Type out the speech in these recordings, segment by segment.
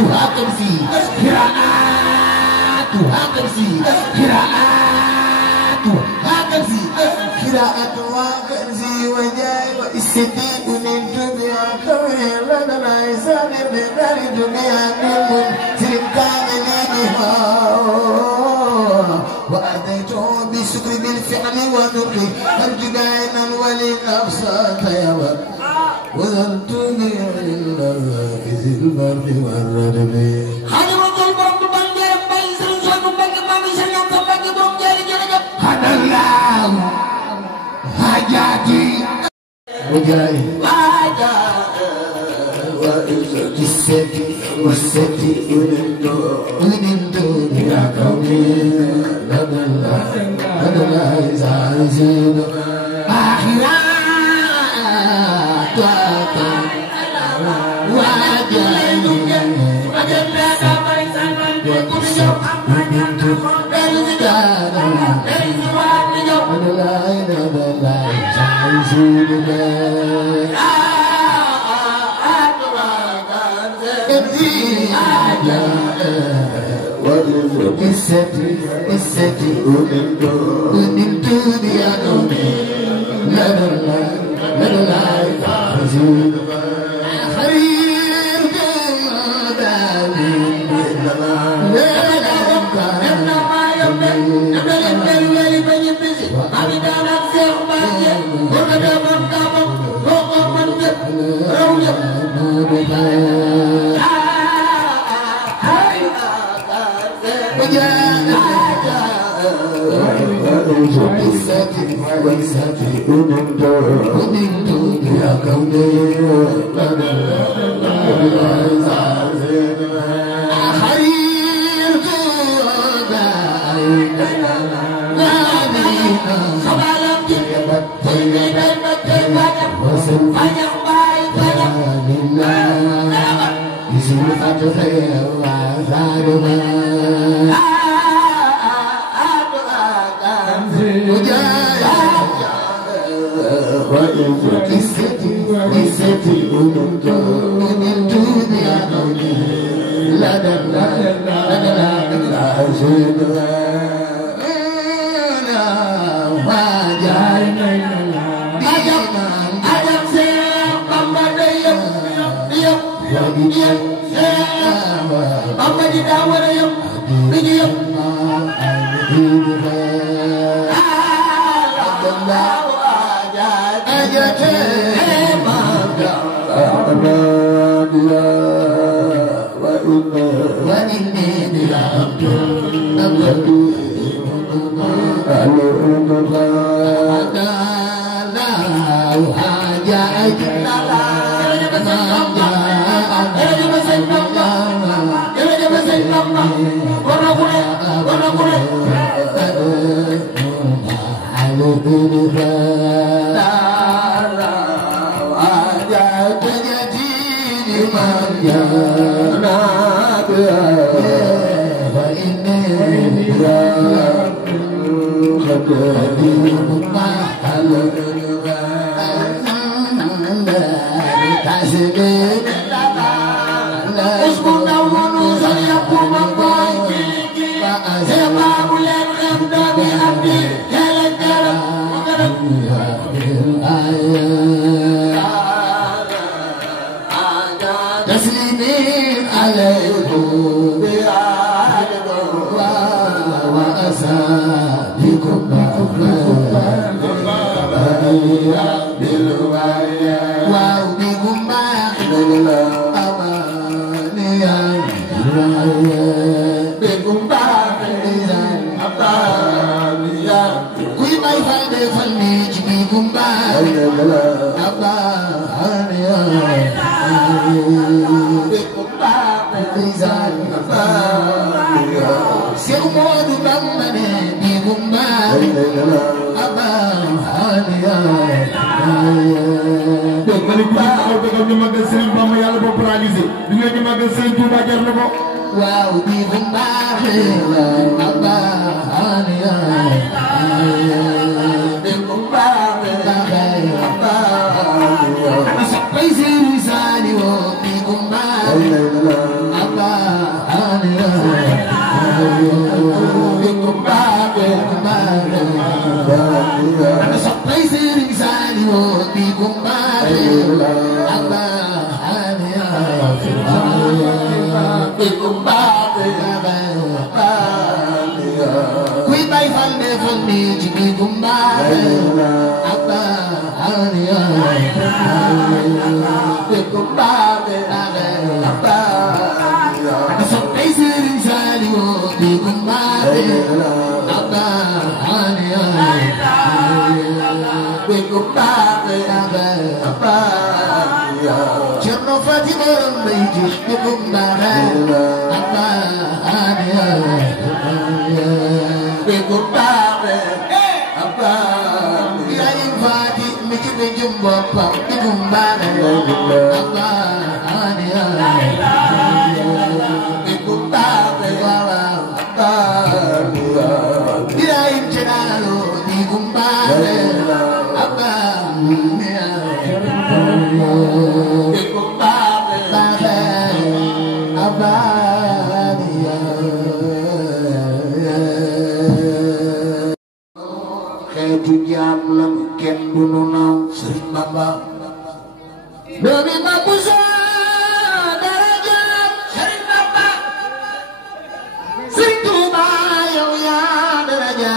hakamsi qiraatu hakamsi qiraatu hakamsi qiraatu hakamsi wa jay wa istiqu min dunya kawla la isani bi dari dunya min sirkan liha wa ataitu bi shukri bil fi'li wa nuqi arjubaina وللنفس تيوت وذلتني لله في البرد والردم حضرة البرد بانجر بايسر شاكم باك مامي شريان تباك بانجر جرجب حد الله حاجاتي وجاي وإذا السبي والسبي ونندو يا قومي لدى الله عزيز Abba kuy bay fal defal ni ci bi gumbaade abba haniya bi gumbaade abba ana so tay Serigne Saliou bi gumbaade abba haniya bi gumbaade abba Cerno Fatima Mbay ji bi gumbaade abba haniya Begumbabe, abba, yaay faati mi ci bejum boppam begumbabe, abba, aniya, begumbabe, abba, yaay cenalo begumbabe, abba, aniya, begumbabe, abba. Tu jam lam kenn du nu naaw Serigne Bamba doomi ma buso daraja Serigne Bamba Serigne Touba yow yaa daraja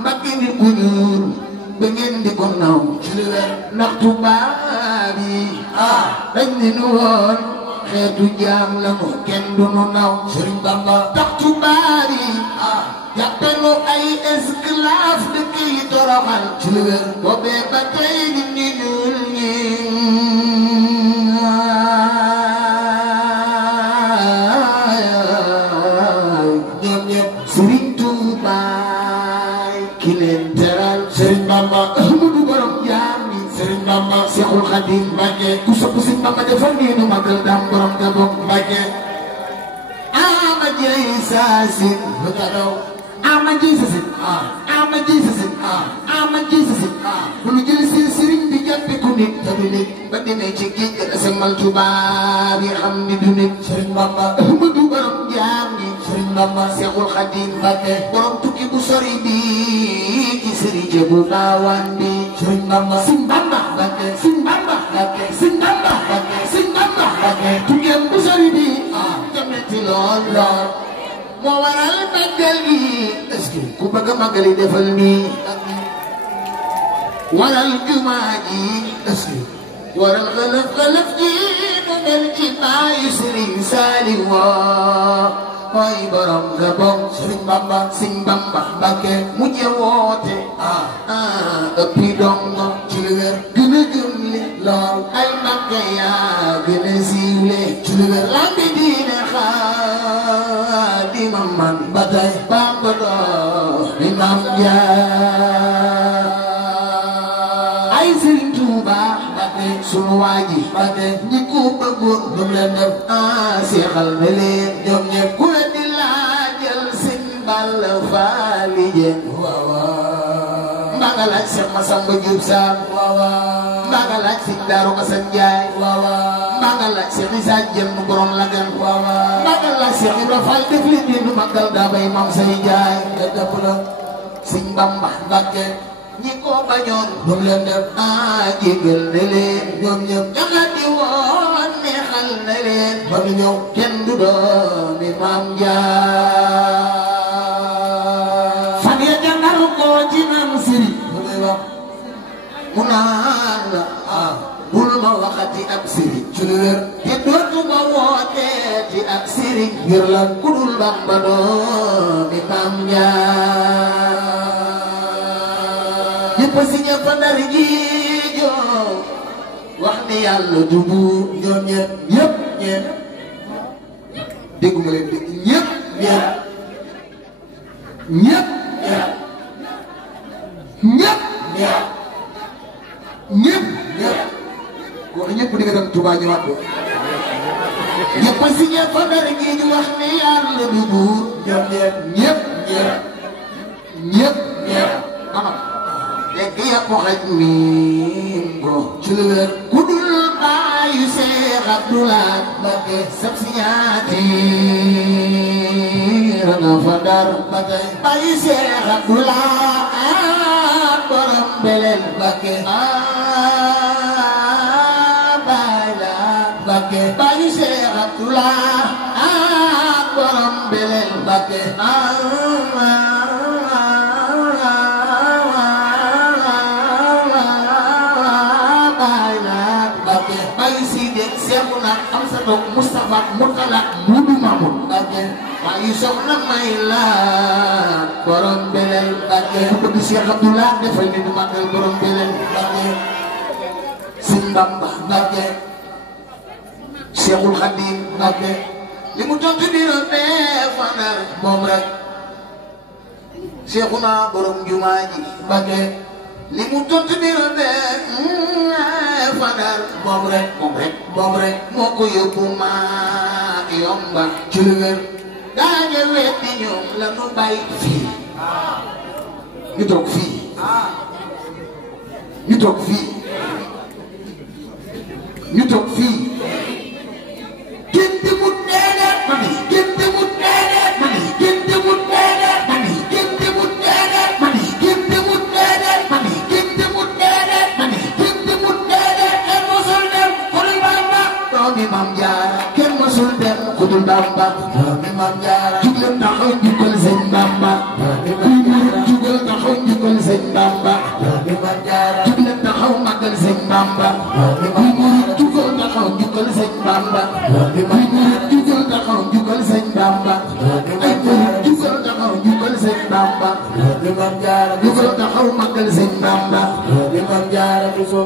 mbakki ni ku ñuul ba ngeen di ko naaw ci li wér ndax Touba bi dañ ni nu woon xeetu jaam la mu kenn du nu naaw Serigne Bamba ndax Touba bi jàppelu ay esclave dëkk yi toroxal ci lu wér boobee ba tey nit ñi ñuul ñi ñoom ñëpp Serigne Touba ki leen teral Serigne Bamba Ahmadu borom jaam ñi Serigne Bamba Seexul Xadim Mbàkke ku sopp Serigne Bamba defal nii nu magal daam borom Gabon Mbàkke ama jëy saasin lu tadaw ama Jesus it, ama Jesus it, ama Jesus it. Bu ñu jël seen sëriñ bi jàppe ku nit te du nit ba demee ci géej ga asamal tubaab yi xam ni du nit Serigne Bamba Ahmadu borom jaam ñi Serigne Bamba Seexul Xadim Mbàkke borom tukki bu sori bi ci sëriñ bu baawaan bi Serigne Bamba Serigne Bamba Mbàkke Serigne Bamba Mbàkke Serigne Bamba Mbàkke Serigne Bamba Mbàkke tukkeem bu sori bi jameti lool lool moo waral màggal gi est-ce que ku bëgg a màggali defal nii waral jumaa ji est-ce que waral xalaf ji mu mel ci baayu Serigne Saliou mooy borom Gabon Serigne Bamba Serigne Bamba Mbàkke mujje woote ëppi dongo ci lu wér gën a gëmle lool ay Mbàkke yaa gën a siiwle ci lu wér lambi diine di man ba tey Bamba doo di Maam Jaara ay Serigne Touba Mbàkke sunu waaji Mbàkke ñi ko bëggoon ñoom leen def seexal na leen ñoom ñëpp ku la di laajal Sëñ Balla Faali Jeng mbaa nga laaj Seex Masamba Jóob Saam mbaa nga laaj Sëñ Daaru Asan Njaay mbaa nga laaj Seex Isaa Jeen mu borom Lagan mbaa nga laaj Seex Ibra Faal def leen ni nu magal daa bay Maam Say Njaay nga dëpp la Sëñ Bamba Mbàkke ñi ko bañoon ñoom leen def jégal na leen ñoom ñëpp ñaxa di woon neexal na leen ba ñu ñëw kenn du doomi Maam Jaara fan ya jangal ko ci Maam Siri mu lay wax mu naan la bul ma waxati ab sëriñ ci lu wér te dootuma wooteeti ab sëriñ ngir la ku dul Bamba doomi Maam Jaara ñëpp si ñëpp Ndar gi joo wax ni yàlla du buur ñoom ñëpp ñëpp ñëpp dégguma leen dégg ñëpp ñëpp ñëpp ñëpp ñëpp ñëpp kon ñëpp di nga dem Touba ñëwaat ko ñëpp si ñëpp Ndar gi ñu wax ni yàlla du buur ñoom ñëpp ñëpp ñëpp ñëpp ñëpp dégg yàpp xaj miin ko ci lu wér ku dul baayu Seex Abdulaay Mbàkke sab si ñaati nga fa Ndar ba tey baayu Seex Abdulaay borom Belel Mbàkke baay la Mbàkke baayu Seex Abdulaay Mbacké bayu si deg Seexuna Amsatu Mustafa Murtala Mudu Mamun Mbacké bayu soxna may la borom Belel Mbacké bëgg Cheikh Abdoulaye defal ni du magal borom Belel Mbacké Sëñ Bamba Mbacké Cheikhul Khadim Mbacké li mu tontu di robe fanal moom rek Seexuna borom jumaa ji Mbacké li mu tontu di robe fanal moom rek moo ko yóbbu ma yomba ci lu wér gaañe weddi ñoom la nu bàyyi fii ñu toog fii ñu toog fii ñu toog fii kenn demut déedéet ma ni kenn demut déedéet ma ni kenn demut déedéet ma ni kenn demut déedéet ma ni kenn demut déedéet ma ni kenn demut déedéet ma ni kenn demut déedéet kenn mosul dem xudul Bamba doomi Maam Jaara kenn mosul dem xudul Bamba doomi Maam Jaara jugal taxaw njukkal Sëñ Bamba jugal taxaw njukkal Sëñ Bamba doomi Maam Jaara jugal taxaw magal Sëñ Bamba jugal taxaw njukkal Sëñ Bamba jugal taxaw njukkal Sëñ Bamba ay jugal taxaw njukkal Sëñ Bamba doomi Maam Jaara jugal taxaw magal Sëñ Bamba doomi Maam Jaara Buso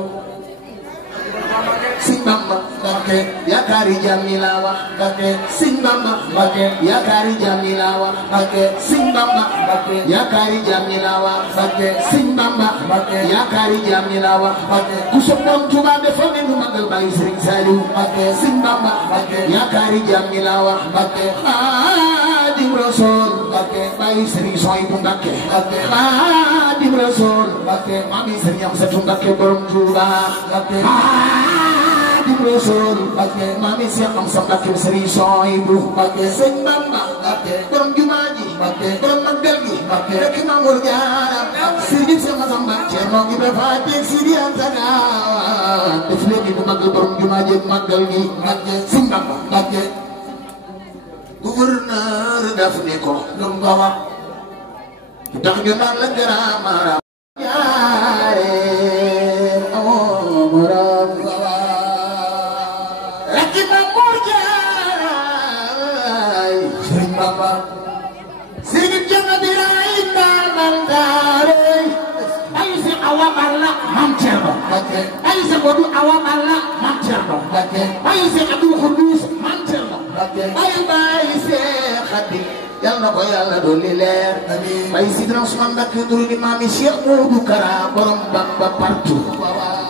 Sëñ Bamba Mbacké yaakaari jaam ñi laa wax Mbacké Sëñ Bamba Mbacké yaakaari jaam ñi laa wax Mbacké Sëñ Bamba Mbacké yaakaari jaam ñi laa wax Mbacké Sëñ Bamba Mbacké yaakaari jaam ñi laa wax Mbacké ku soppoon Tuuba defal ne nu magal bàyyi Sëriñ Saliou Mbacké Sëñ Bamba Mbacké yaakaari jaam ñi laa wax Mbacké Xaadim Rasuul Mbacké bàyyi Sëriñ Sohaybu Mbacké Mbacké Xaadim Rasuul Mbacké maami Sëriñ Amsatu Mbacké borom Tuuba Mbacké Xaadim Rasuul Mbacké maami Seex Amsa Mbacké Sëriñ Sohaybu Mbacké Sëñ Bamba Mbacké borom jumaa ji Mbacké borom magal gi Mbacké rek Mamour Diarra Sëriñ Seex Amsa Mbacké moo ngi dafa teg Sidi Anta Gaawaan def léegi du magal borom jumaa ji magal gi Mbacké Sëñ Bamba Mbacké gouverneur daf ni ko lum ko wax tax ñu naan la garaamara jaare amoram rakki Mamour Diarra Sëriñ Bamba Sëriñ Janga Birahim Bamandare ay si Awa Balla Mam Cerno Mbacké ay si Modou Awa Balla Mam Cerno Mbacké ay si Abdou Khoudous Mam Cerno Mbacké ay Baye Seex Xaadim yal na ko Yàlla dolli leer Baye Sidina Ousmane Mbacké duru ni maami Cheikh Modou Kara borom Bamba partout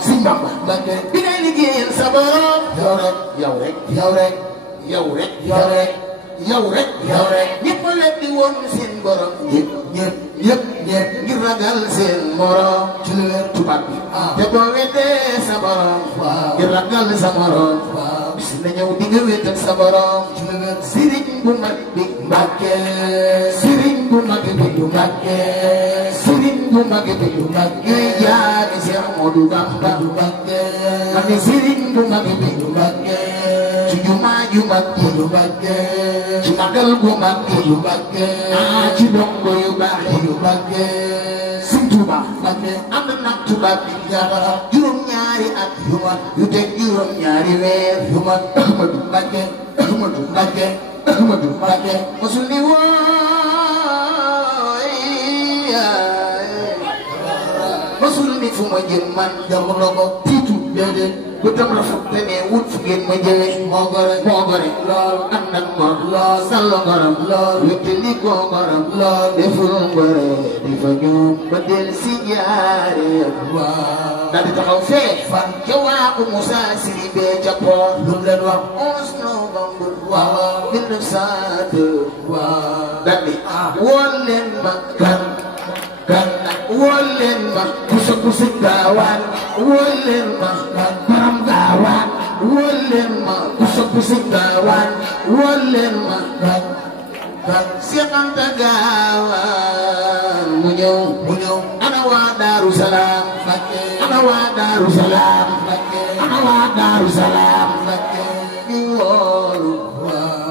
Sëñ Bamba Mbacké bi ngay liggéeyal sa borom yow rek yow rek yow rek yow rek yow rek yow rek ñëpp weddi woon seen borom ñëpp ngir ragal seen morom ci lu wér tubaab bi te boo weddee sa borom ngir ragal sa morom bis na ñëw di nga wéetal sa borom ci lu wér sëriñ bu mag bi Mbacké sëriñ bu mag bi Mbacké sëriñ bu mag bi Mbacké ñuy jaami Cheikh Modou Bamba Mbacké ma ne sëriñ bu mag bi Mbacké ci jumaa ju mag ji Mbacké ci magal gu mag ji Mbacké ci dongo yu baax yi Mbacké Sëñ Tuuba Mbacké ànd nag tubaab bi juróom-ñaari at yu teg juróom-ñaari weer yu mag Ahmadu Mbacké Ahmadu Mbacké Ahmadu Mbacké mosul ni wooy mosul ni fu ma jëm man jamono ko tiitu déedéet bu tam rafet te ne wut fu ngeen ma jëlee moo gore lool am na ngor lool sallo ngoram lool wéttali ko ngoram lool deful ngore di fa ñoom ba del si jaare waaw daal di taxaw fee fan ca waaxu Moussa Siri bee ca Port lu mu leen wax 11 novembre waaw 1902 waaw daal di woon leen ma kan woon leen ma kusa gaawaan woon leen ma borom gaawaan woon leen ma kusa gaawaan woon leen ma Seex Anta Gaawaan mu ñëw ana waa Daaru Salaam ana waa Daaru Salaam ana waa Daaru Salaam ñu woolu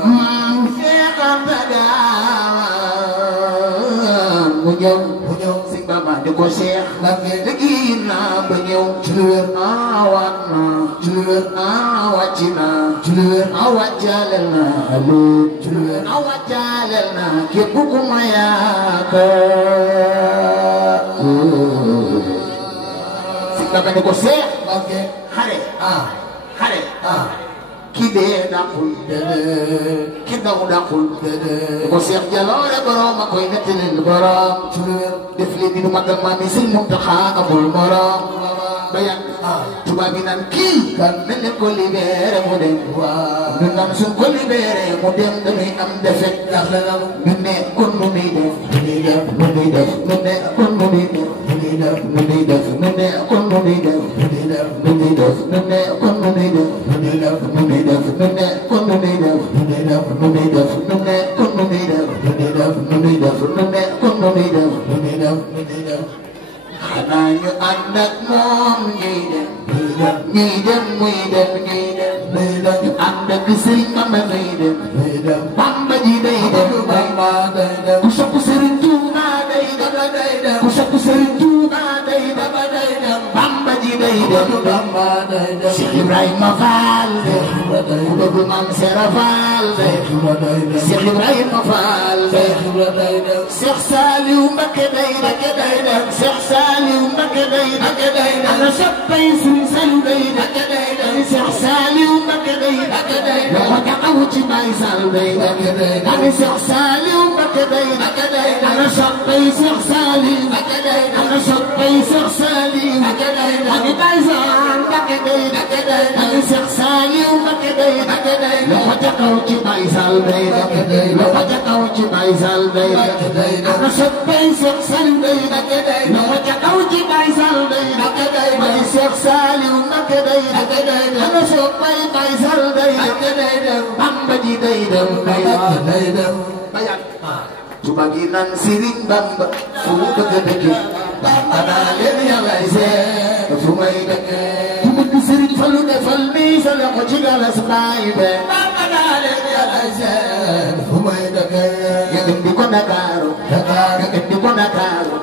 maam Seex Anta Gaawaan ko Seex liggéey naa ba ñëw ci lu wér waat naa ci lu wér wàcc naa ci lu wér wàccaaleel naa leen ci lu wér wàccaaleel naa képp ku ma yaakaar si nga ne ko Seex xare xare ki dee dàqul ki daw dàqul ko Seex jaloore borom a koy nettalil borom ci lu wér def leen ni nu magal maa mi Sëriñ Muntaxa amul morom ba yàgg tubaab yi naan kii kan nañ leen ko libéré mu dem ñu naan suñ ko libéré mu dem dañuy am defet ñu ne kon nu muy def nu muy def nu ne kon nu muy def nu muy def nu ne kon nu muy def nu muy def nu ne kon nu muy def nu muy def nu ne kon nu muy def nu muy def nu ne kon nu muy def nu muy def nu ne kon nu muy def xanaa ñu ànd ak moom ñuy dem ñuy dem muy dem ñuy dem ñu ànd ak Sëriñ Bamba muy dem Bamba ji day dem ku sopp Sëriñ Tuuba day dem ku sopp Sëriñ Tuuba day dem Bamba ji day dem Cheikh Ibrahima Fall ku bëgg Maam Sera Fall Cheikh Ibrahima Fall Cheikh Saliou Mbacké day dem Cheikh Saliou Mbacké day dem ana soppay Sëriñ Saliou day dem Cheikh Saliou Mbacké day dem loxo taxaw ci Baay Sall day dem ana Cheikh Saliou Mbacké day dem ana soppay Cheikh Saliou ana soppay Cheikh Saliou ana Baay Sall Mbacké day dem ana Cheikh Saliou Mbacké day dem loxo taxaw ci Baay Sall day dem loxo taxaw ci Baay Sall day dem ana soppay Cheikh Saliou day dem loxo taxaw ci Baay Sall day dem Baay Cheikh Saliou Mbacké day dem ana soppay Baay Sall day dem Bamba ji day dem bayat tubaab yi naan Sëriñ Bamba fu mu bëgg a dëkke Bamba naa leen yàlla seet fu may dëkke fu bëgg Sëriñ Fallu defal nii sa loxo ci galas baay be Bamba naa leen yàlla seet fu may dëkke nga indi ko Ndakaaru nga indi ko Ndakaaru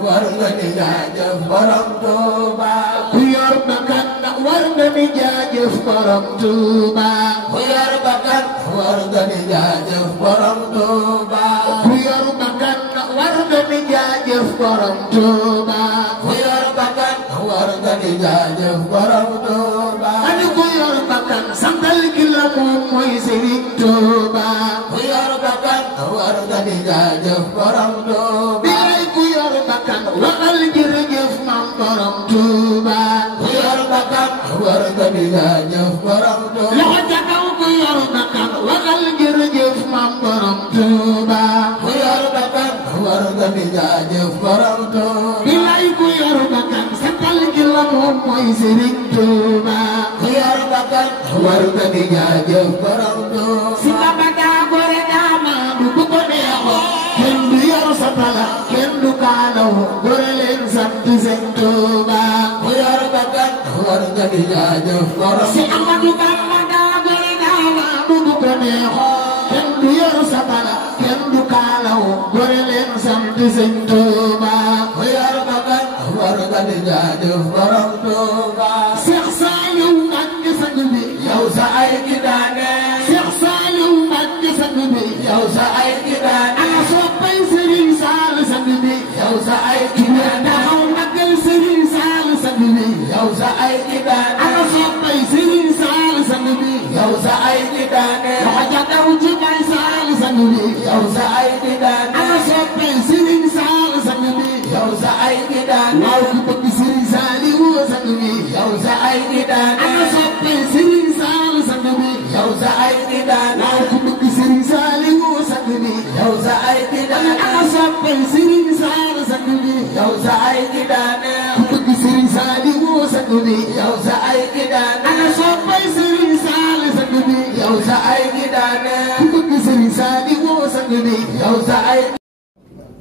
war nga ni jaajëf borom Tuuba ku yor bakkan war nga ni jaajëf borom Tuuba ku yor bakkan war nga ni jaajëf borom Tuuba ku yor bakkan war nga ni jaajëf borom Tuuba ku yor bakkan war nga ni jaajëf borom Tuuba ani ku yor bakkan santal ki la moom mooy Sëriñ Tuuba ku yor bakkan war nga ni jaajëf borom Tuuba ku yor bakkan waxal jërëjëf Maam borom Tuuba ku yor bakkan war nga ni jaajëf borom Tuuba loxo ca kaw ku yor bakkan waxal jërëjëf Maam borom Tuuba ku yor bakkan war nga ni jaajëf borom Tuuba bilay ku yor bakkan santal ki la moom mooy Sëriñ Tuuba ku yor bakkan war nga ni jaajëf borom Tuuba si babata gore dama du ko neexo kenn du yor sa tala kenn du kaalaw gore leen sant Sëriñ Tuuba ku yor bakkan war nga ni jaajëf borom si Amadu Bamba daa gore dama du ko neexo kenn du yor sa tala kenn du kaalaw gore leen sant Sëriñ Tuuba ku yor bakkan war nga ni jaajëf borom Tuuba Seex Saaliw Mbakke sang bi yow sa ay gi daane Seex Saaliw Mbakke sang bi yow sa ay gi daane ana soppay Sëriñ Saal sang bi yow sa ay gi daane taxaw magal Sëriñ Saal sang bi yow sa ay gi daane ana soppay Sëriñ Saal sang bi yow sa ay gi daane loxo ca kaw ci Baay Saal sang bi yow sa ay gi daane ana soppay Sëriñ Saal sang bi yow sa ay gi daane waaw ku bëgg Sëriñ Saaliw sang bi yow sa ay gi daane ana soppay Sëriñ Saal sang bi yow sa ay gi daane waaw ku bëgg Sëriñ Saaliw sang bi yow sa ay gi daane ana soppay Sëriñ Saal sang bi yow sa ay gi daane ku bëgg Sëriñ Saaliw sang bi yow sa ay gi daane ana soppay Sëriñ Saal sang bi yow sa ay gi daane ku bëgg Sëriñ Saaliw sang bi yow sa ay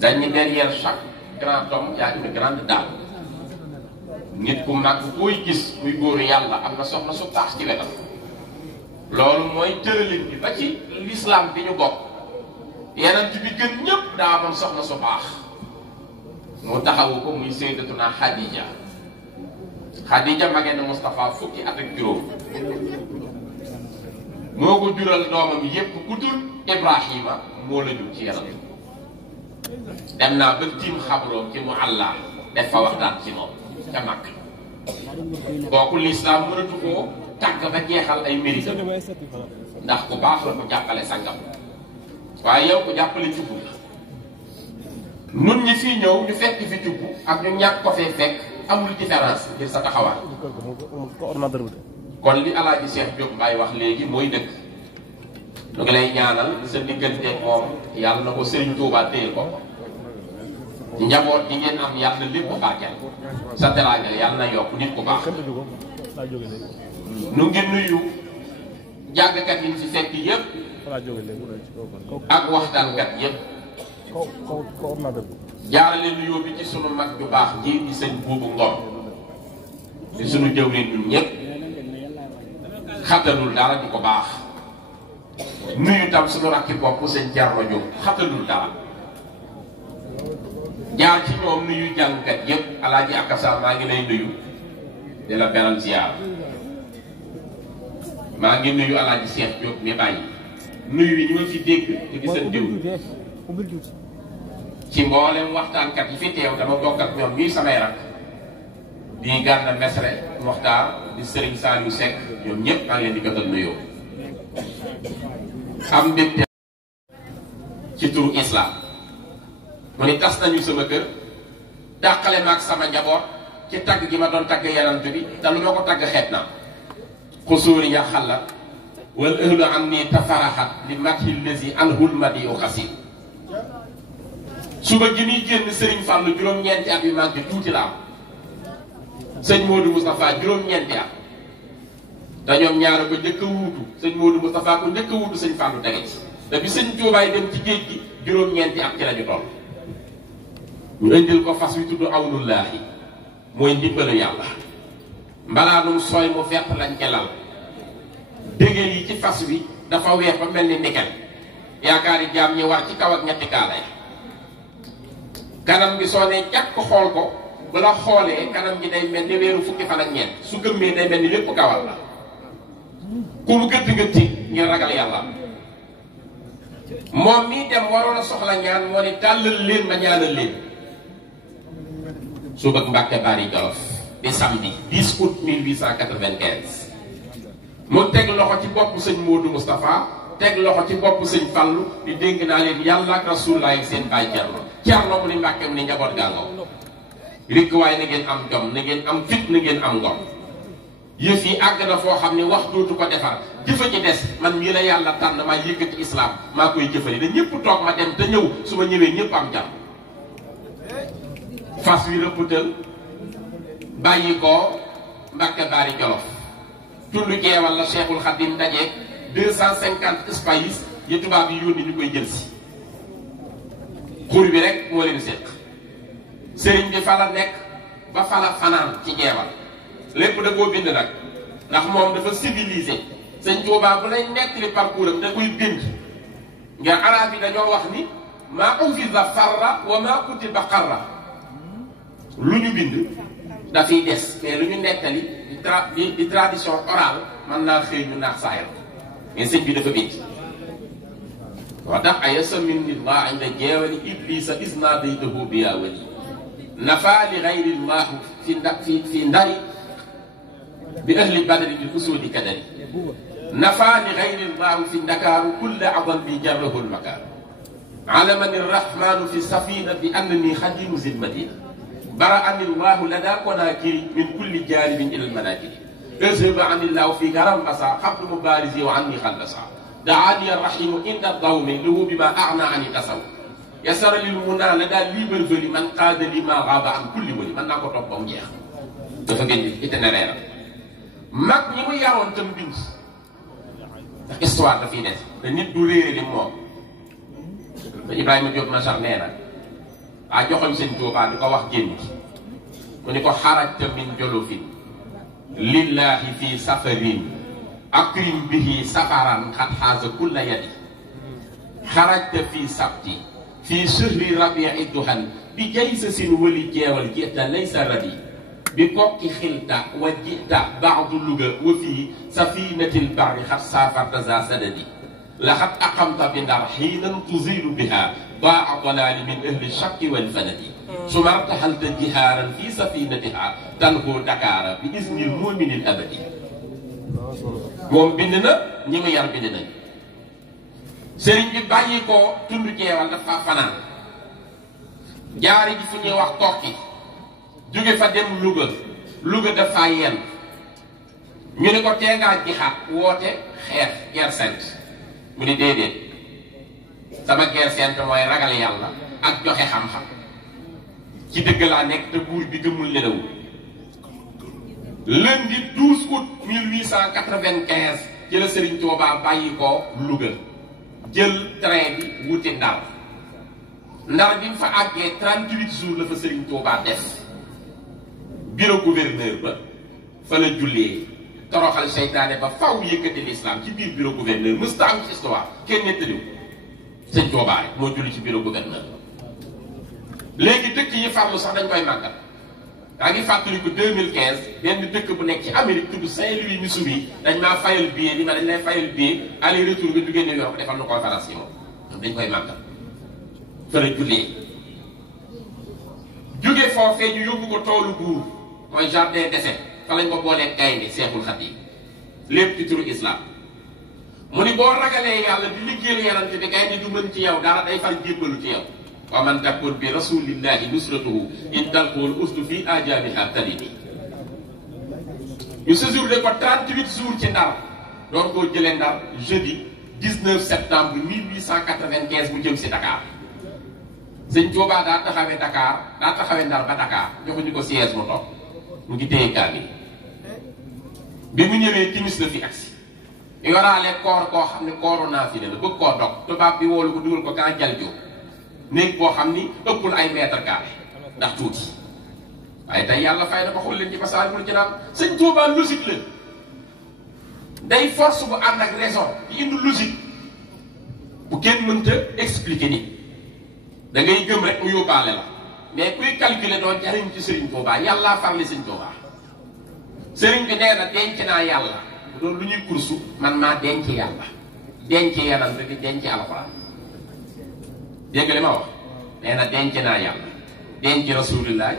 dañu derrière chaque grand homme y a une grande dame nit ku mag koy gis muy góoru yàlla am na soxna su baax ci wetam loolu mooy tëralin bi ba ci l'islam bi ñu bokk yeneen bi gën ñëpp daa amoon soxna su baax mu taxawu ko muy sayyidatuna Xadija. Xadija magee na Moustapha fukki at ak juróom moo ko jural doomam yépp ku dul Ibrahima moo la jur ci yaram. dem naa ba tiim xabroom ci mu àllaa def fa waxtaan ci moom ca mag kooku lislaam mënatu koo tàgg ba jeexal ay mérite ndax ku baax la ko jàppale sangam waaye yow ko jàppale cubb la. nun ñi fii ñëw ñu fekk fi cubb ak ñu ñàkk ko fee fekk amul différence ngir sa taxawaay. kon li Alaaji Cheikh Diop Mbaye wax léegi mooy dëgg. ñu ngi lay ñaanal sa digganteeg moom yàlla na ko Serigne Touba téye ko njaboot gi ngeen am yàlla lépp barkeel sa teraanga yàlla na yokk nit ku baax. nu ngi nuyu jàngkat yi ci fekk yëpp ak waxtaankat yëpp jaarale nuyoo bi ci sunu mag ju baax ji di sëñ Buubu Ngor di sunu jëwriñ ñun ñëpp xattanul dara di ko baax. nuyu tam suñu rakki bopp sëñ Thierno Diop xatalul dara jaar ci ñoom nuyu jàngkat yëpp Alaaji Akassa maa ngi lay nuyu di la beral ziar maa ngi nuyu Alaaji Cheikh Diop mi bàyyi nuyu yi ñu ma fi dégg di gis seen diw ci mboolem waxtaankat yi fi teew dama bokk ak ñoom ñuy samay rak di Gana Messere Mokhtar di Serigne Saliou Seck ñoom ñëpp maa ngi leen di jotal nuyoo am mbégte ci turu islam mu ni tas nañu sama kër dàqale ma ak sama njaboot ci tagg gi ma doon tagg yanant bi te lu ma ko tagg xeet na xusuuri ya xalat wal ahlu am nii tafaraxat li mathi lazi anhul madi u xasi suba gi muy génn Serigne Fallou juróom-ñeenti at yu manqué tuuti la am sëñ Modou Moustapha juróom-ñeenti at te ñoom ñaara ko njëkk a wuutu sëñ Modou Moustapha ko njëkk a wuutu sëñ Fallou tege ci te bi sëñ Toubaay dem ci géej gi juróom-ñeenti at ci lañu toll ñu indil ko fas wi tudd awnullaahi mooy ndimbalu yàlla mbalaanum sooy mu fett lañ kelal dégg yi ci fas wi dafa weex ba mel ni nikel yaakaari jaam ñi war ci kaw ak ñetti kaala ya kanam gi soo nee jàkk xool ko bu la xoolee kanam gi day mel ni weeru fukki fan ak ñeent su gëmmee day mel ni lépp kawal la ku mu gëtt-gëtti ngir ragal yàlla moom mii dem waroon a soxla ñaan moo ni tàllal leen ma ñaanal leen su bëgg Mbàkke Bari Jolof di samedi 10 août 1895 mu teg loxo ci bopp sëñ Modou Moustapha teg loxo ci bopp sëñ Fallu di dénk naa leen yàlla ak Rasulullah ak seen baay Cerno mu ni Mbàkke mu ni njaboot gàngoo rikk waaye na ngeen am jom na ngeen am fit na ngeen am ngor yëf yi àgg na foo xam ne wax dootu ko defar jëfa ci des man mii la yàlla tànn maa yëkkati islam maa koy jëfali da ñëpp toog ma dem te ñëw su ma ñëwee ñëpp am jàmm fas wi rëpputal bàyyi ko Mbàkke Bari Jolof tullu jeewal la Cheikhul Khadim dajeeg 250 espace yi tubaab yi yónni ñu koy jël si xur bi rek moo leen séq sëriñ bi fa la nekk ba fa la fanaan ci jeewal lépp da koo bind nag ndax moom dafa civilisé sëñ Tuubaa bu lay nekk li parcours am da koy bind nga arab yi dañoo wax ni maa ufisa farra wa maa kutiba qarra lu ñu bind dafay des mais lu ñu nettali di tradition orale man naa xëy ñu naax saayal mais sëñ bi dafa bind wax tax ayasa min nillah inda jeewali iblisa isnadaytahu bi yaa wali nafa li gayri llah fi ndari bi ahli badri bi usuli kadari nafa li gayri llah fi ndakaaru kulla adan bi jarrahu lmakaar alamani rrahmanu fi safina bi annani xadimu zil madina bara'ani llahu lada konakiri min kulli jaribin ila lmanakiri azhaba ani llahu fi garam asa xablu mubarisi wa anni xallasa daani arrahimu inda dawmi lahu bima agna ani tasaw yasara lil munaa la daal liibar bëri man qaada li ma gaaba an kulli wali man naa ko topp ba mu jeex dafa gën di itinéraire mag ñi mu yaroon tam bind ndax histoire dafay des te nit du réere li moom te Ibrahima Diop Machar nee na a joxoñ sëñ Tuubaa di ko wax génn mu ni ko xarajta min jolofin lillahi fi safarin akrim bihi safaran xat xaasa kulla yadi xarajta fi sabti في شهر ربيع الدهن bi jaysasin wali jeewal jita laysa radi bi kokki xilta wa jita baadu luga wa fii safinatil bahri xat saafarta za sadadi laxat aqamta bi ndar xiinan tuzilu biha daa dalaali min ahli shakki wal fanadi suma artaxalta jihaaran fi safinatiha tanhu Dakar bi isnil muminil abadi moom bind na ñi mu yar bind nañ sëriñ bi bàyyi ko tund jeewal dafa fanaan jaari ji fu ñuy wax tokki jóge fa dem Louga dafa yenn ñu ne ko teengaa jihaat woote xeex guerre sainte mu ni déedéet sama guerre sainte mooy ragal yàlla ak joxe xam-xam ci dëgg laa nekk te buur bi gëmul nelawul lundi 12 août 1895 ci la Serigne Touba bàyyi ko Louga jël train bi wuti Ndar bi mu fa àggee 38 jours la fa Serigne Touba def bureau gouverneur ba fa la jullee toroxal seytaane ba faw yëkkati l'islam ci biir bureau gouverneur mësta am ci histoire kenn nettaliw Serigne Touba rek moo julli ci bureau gouverneur léegi dëkk yi farlu sax dañ koy màggal daa ngi fàttaliku 2015 benn dëkk bu nekk ci Amérique tudd Saint-Louis Missouri dañ maa fayal billet ni ma dañ lay fayal billet aller retour nga duggee New York defal nu conférence yi moom dañ koy màggal fa la jullee jóge foofee ñu yóbbu ko toolu buur mooy jardin d'essai fa lañ ko boolee gaynde Seexul Xadiim lépp ci turu islam mu ni boo ragalee yàlla di liggéeyal yarante bi gaynde du mën ci yow dara day far jébbalu ci yow wa man takun bi rasulillahi nusratuhu in talqul usdu fi ajabiha talidi ñu séjourné ko 38 jours ci Ndar door koo jëlee Ndar jeudi 19 septembre 1895 mu jëm si Dakar Sëñ Touba daa taxawee Ndar ba Dakar joxuñu ko siège mu toog mu ngi téye kaamil bi mu ñëwee timis la fi agsi yoraale koor koo xam ne kooru naa fi ne la bëgg koo dog tubaab bi woolu ko dugal ko kaa jal joo néeg boo xam ni ëppul ay mètre carré ndax tuuti waaye tey yàlla fay na ko xool leen ci Masaalikul Jinaan Sëñ Touba logique la day force bu ànd ak raison di indi logique bu kenn mënta expliquer ni da ngay gëm rek mu yóbbaale la mais kuy calculer doo jariñ ci Serigne Touba yàllaa farli Sëñ Touba Serigne bi nee na denc naa yàlla bu doon lu ñuy kursu man maa denc yàlla denc yeneen bi denc alxuraan dégg li ma wax nee na denc naa yàlla denc rasulillah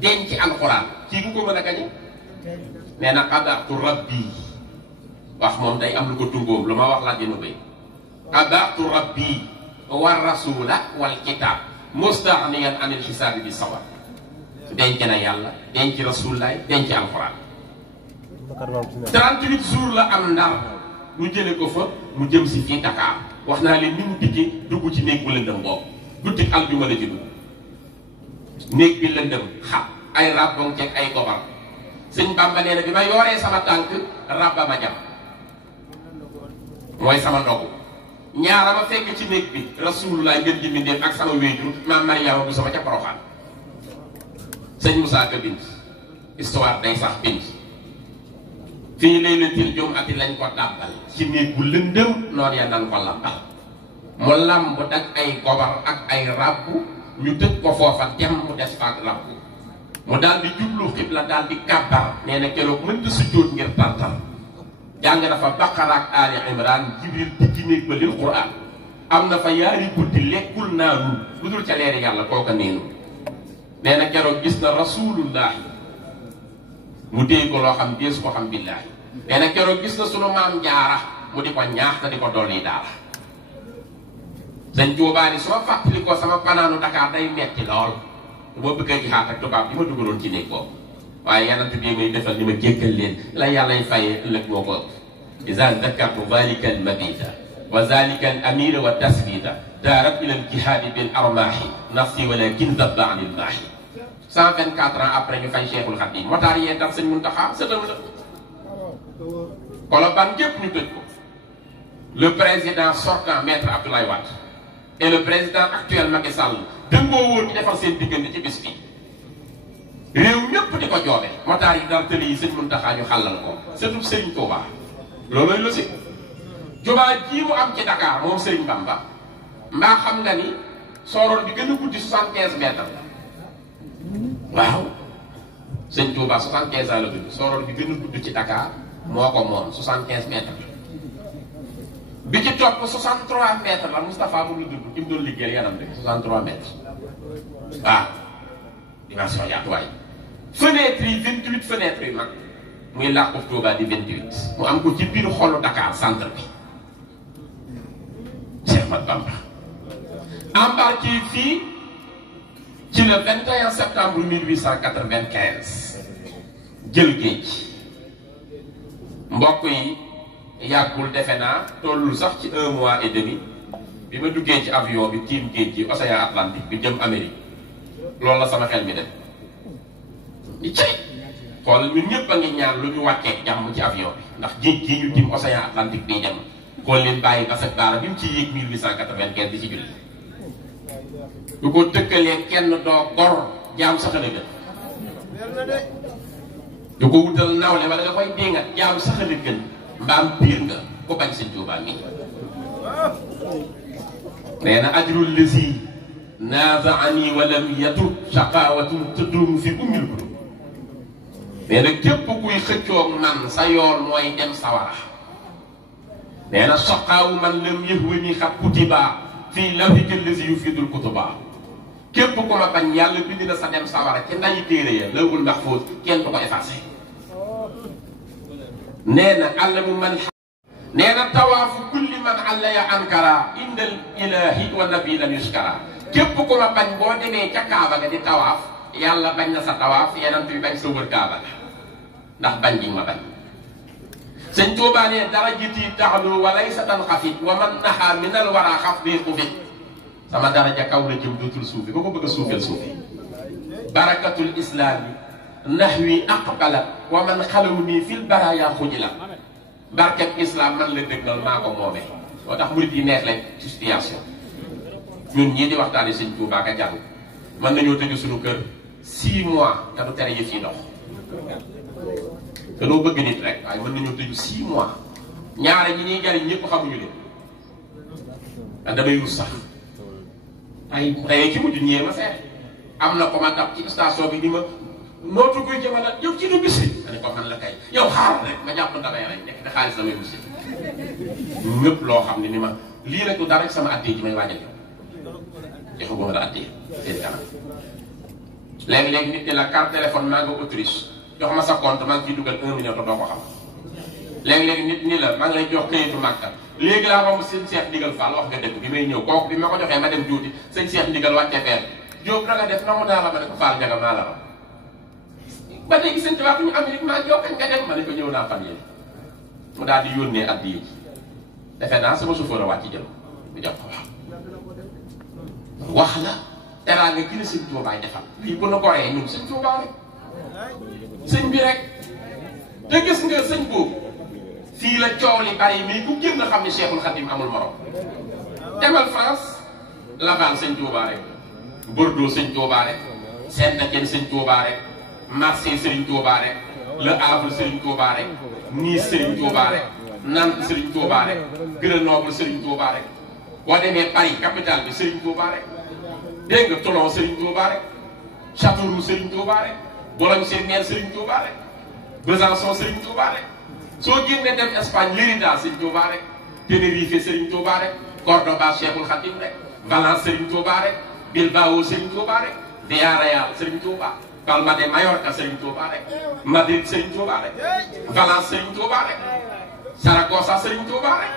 denc alxuraan kii ku ko mën a gañe nee na qadatu rabbi wax moom day am lu ko turgóom lu ma wax laa dina béy qadatu rabbi wa rasula wal kitab mustaghniyan anil xisaabi bi sawar denc na yàlla denc rasulillah denc alxuraan 38 jours la am Ndar mu jële ko fa mu jëm si fii Dakar wax naa leen ni mu dikkee dugg ci néeg bu lëndëm boobu guddi aljuma la ci dugg néeg bi lëndëm xam ay rabbong ceeg ay gobar Sëñ Bamba nee na bi ma yooree sama tànk rabba ma jam mooy sama ndogu ñaara ma fekk ci néeg bi rasulullah ngeen ji mbindéef ak sama wéyjur maam Mariama bu sama ca Poroxaan Sëñ Moussa Ka bind histoire day sax bind fii laylatil jum'ati lañ ko tàbbal ci néeg bu lëndëm noonu ya nan ko lambal mu lamb dak ay gobar ak ay rabbu ñu tëj ko foofa dem mu des faak rabbu mu daal di jublu xibla daal di kàbbar nee na keroog mënta sujjóot ngir tartar jàng na fa Baqara ak Ali Imran Jibril dikki néeg ba lil Qur'an am na fa yaari guddi lekkul naanul lu dul ca leeri yàlla kooka neenu nee na keroog gis na rasulullahi mu dégg ko loo xam deesu ko xam billaahi nee na keroog gis na sunu maam Jaara mu di ko ñaax te di ko dolli daala Sëñ Tuubaa ni su ma fàttali ko sama panaanu Dakar day metti lool moo bëgg a jihaat ak tubaab bi ma dugaloon ci néeg boobu waaye yanant bii muy defal ni ma jéggal leen la yàlla y fayee ëllëg moo ko iza zakartu zalika al mabita wa zalika al amira wa tasbita daarat ila al jihaadi bil armaahi nafsi walakin dabba anil maahi 124 ans après ñu fay Cheikhul Khadim motaar yee tax Sëñ Muntaxa sëtam la Colobane gépp ñu tëj ko le président sortant maître Abdoulaye Wade et le président actuel Macky Sall dëngoo woon ñu defar seen diggante ci bis bi réew ñëpp di ko joobe motaar yi dara tëli yi Sëñ Muntaxa ñu xàllal ko surtout Sëriñ Touba loolooy logique jumaa ji mu am ci Dakar moom Sëriñ Bamba mbaa xam nga ni sooroon bi gën a guddi 75 mètres waaw sëñ Touba 75 ans la dund sorol bi gën a gudd ci Dakar moo ko moom 75 mètres bi ci topp 63 mètres la Moustapha mu la dund ki mu doon liggéeyal yanam rek 63 mètres waaw dimension yaatuwaay fenêtre yi 28 fenêtres yu mag muy làqu Touba di 28 mu am ko ci biir xolu Dakar centre bi Cheikh Ahmadou Bamba embarqué fii ci le 21 septembre 1895 jël géej mbokk yi yàggul defe naa tollul sax ci 1 mois et demi bi ma duggee ci avion bi tiim géej gi océan Atlantique bi jëm Amérique loolu la sama xel mi dem i cay xool ñun ñëpp a ngi ñaan lu ñu wàccee jàmm ci avion bi ndax géej gi ñu tiim océan Atlantique bi dem xool leen bàyyi ba set baara bi mu ci yéeg 1895 di ci julli du ko tëkkalee kenn doo gor jaam saxale gën du ko wutal nawle wala nga koy déngat jaam saxale gën mbaam biir nga ko bañ sëñ Tuubaa mi nee na ajrul lisi nazaani wa lam yatub shaqawatun tëddum fi ummil ko nee na képp kuy xëccoog man sa yoon mooy dem sawara nee na shaqaawu man lam yahwani xat kutiba fii lawhika lazi yufidul kutuba képp ku ma bañ yàlla bind na sa dem sawara ci ndayi téere ya lawhul mahfuz kenn du ko effacé nee na allamu man nee na tawaafu kulli man allaya ankara indal ilahi wa nabi lan yuskara képp ku ma bañ boo demee ca Kaaba ga di tawaaf yàlla bañ na sa tawaaf yeneen bi bañ sa wër Kaaba ga ndax bañ gi ma bañ sëñ Tuubaa ne dara jiti taxlu wa laysa tan xafit wa man naha min al wara xaf bi xufit sama daraja kaw la jëm dootul suufi ko ko bëgg a suufeel suufi barakatul islami nahwi aqbala wa man xalaw nii fil baraya xujila barket islam man la dëggal maa ko moomee moo tax murit yi neex leen ci situation ñun ñii di waxtaane sëñ Tuubaa ka jàng mën nañoo tëju suñu kër 6 mois te du tere yëf yi dox te doo bëgg nit rek waaye mën nañoo tëju 6 mois ñaare ñi ñuy jariñ ñëpp xamuñu leen ndax damay rus sax ay tey ci mujj ñëwee ma seet am na ko ma dab ci station bi ni ma nootu koy jëmala yow ci du bisi ma ne ko man la kay yow xaaral rek ma jàpp damay rek nekk da xaalis damay bisi ñëpp loo xam ne ni ma lii rek du dara sama addee ji may waajal yow joxu ko ma la addee seen kanam léegi-léegi nit ñi la carte téléphone maa nga Autriche jox ma sa compte maa ngi ciy dugal 1 million te doo ko xam léegi-léegi nit ñi la maa ngi lay jox këyitu màkka léegi laa romb sëñ Cheikh Ndigal Fall wax nga dëgg bi may ñëw kooku bi ma ko joxee ma dem juuti sëñ Cheikh Ndigal wàcce feer Jóob na nga def na mu daa la ma ne ko Fall njaga maa la ram ba léegi sëñ tubaab ñu Amérique maa jox kañ nga dem ma ne ko ñëw naa fan yéen mu daal di yónnee addi yi defe naa sama chauffeur a wàcc jël mu jox ko waaw wax la teraanga gi la sëñ Tuubaa defal lii bu nu goree ñun sëñ Tuubaa rek sëñ bi rek te gis nga sëñ boobu fii la coow li bari mais ku génn xam ne Cheikhul Khadim amul morom demal France Laval sëñ Tuubaa rek Bordeaux sëñ Tuubaa rek Saint-Étienne sëñ Tuubaa rek Marseille sëriñ Tuubaa rek Le Havre sëriñ Tuubaa rek Nice sëriñ Tuubaa rek Nantes sëriñ Tuubaa rek Grenoble sëriñ Tuubaa rek boo demee Paris capitale bi sëriñ Tuubaa rek dégg nga Toulon sëriñ Tuubaa rek Châteauroux sëriñ Tuubaa rek Boulogne-sur-Mer sëriñ Tuubaa rek Besançon sëriñ Tuubaa rek soo génnee dem Espagne Lérida sëriñ Tuubaa rek Tenerife sëriñ Tuubaa rek Cordoba Cheikhul Khadim rek Valence sëriñ Tuubaa rek Bilbao sëriñ Tuubaa rek Villarreal sëriñ Tuubaa Palma de Mallorca sëriñ Tuubaa rek Madrid sëriñ Tuubaa rek Valence sëriñ Tuubaa rek Saragossa sëriñ Tuubaa rek